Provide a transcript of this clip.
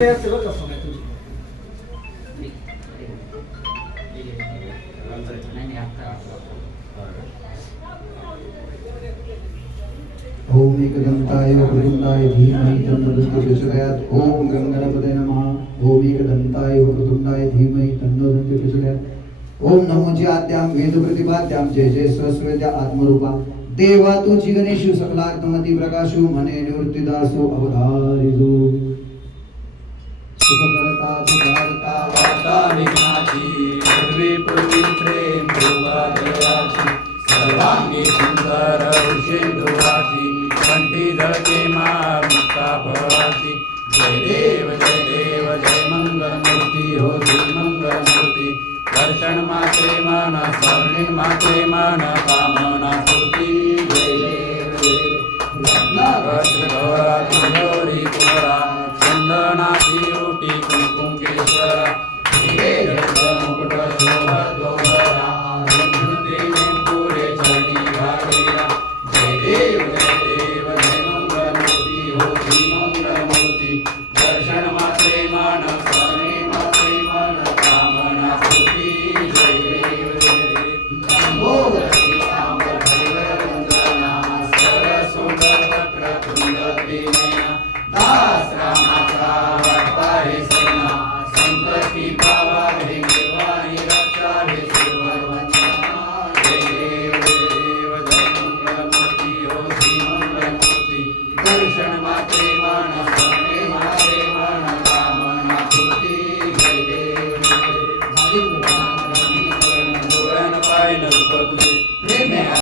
ओम एकदंताय वक्रतुंडाय धीमहि तन्नो प्रचोदयात् ओम गंगणपतये नमः। ओम एकदंताय वक्रतुंडाय धीमहि तन्नो प्रचोदयात् ओम नमोजी आद्यां वेद प्रतिपाद्यां जय जय स्वस्वेद्या आत्मरूपा। देवा तुझी गणेशु सकलार्थमती प्रकाशु मने निवृत्तिदासो अवधारिजो। सुखकर्ता सुधारता वार्ता विघ्नाची पूर्वी पूर्वी प्रेम भोगाची सर्वांगी सुंदर ऋषेंदुराची कंठी जळके मार मुक्ता फळाची जय देव जय देव जय मंगल मूर्ती हो श्री मंगल मूर्ती दर्शन मात्रे मन स्वर्णिन मात्रे मन कामना Itu 设 Amen.